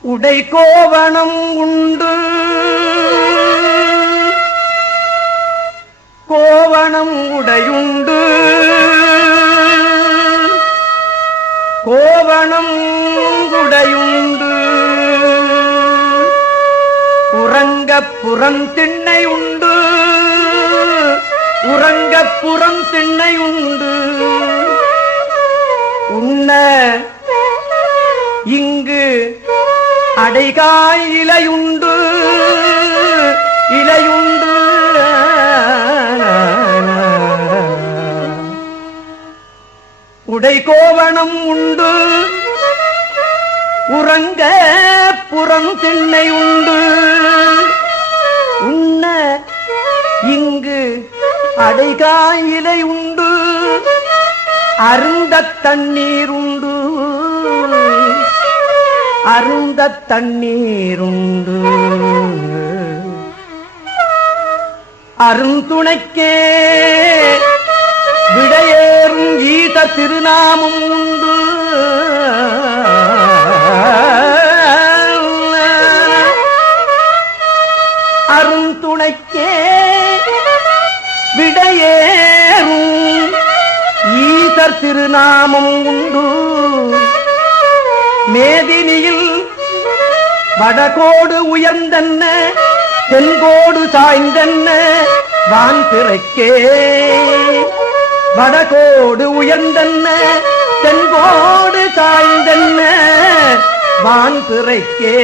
உடை கோவணம் உண்டு. கோவணம் உடையுண்டு. கோவணம் உடையுண்டு. உறங்கப் புறம் திண்ணை உண்டு உறங்கப் புறம் திண்ணை உண்டு அடைகாய் இலையுண்டு இலையுண்டு. உடை கோவணம் உண்டு உறங்க புறம் திண்ணை உண்டு உண்ண இங்கு அடைகாயிலை உண்டு அருந்த தண்ணீர் உண்டு அருந்த தண்ணீருண்டு. அருந்துணைக்கே விடையேறும் கீத திருநாமம் உண்டு. அருந்துணைக்கே விடையேறும் ஈசர் திருநாமம் உண்டு. வடகோடு உயர்ந்தன்ன தென்கோடு சாய்ந்தன்ன வான் பிறைக்கே. வடகோடு உயர்ந்தன்ன தென்கோடு சாய்ந்தன்ன வான் பிறைக்கே.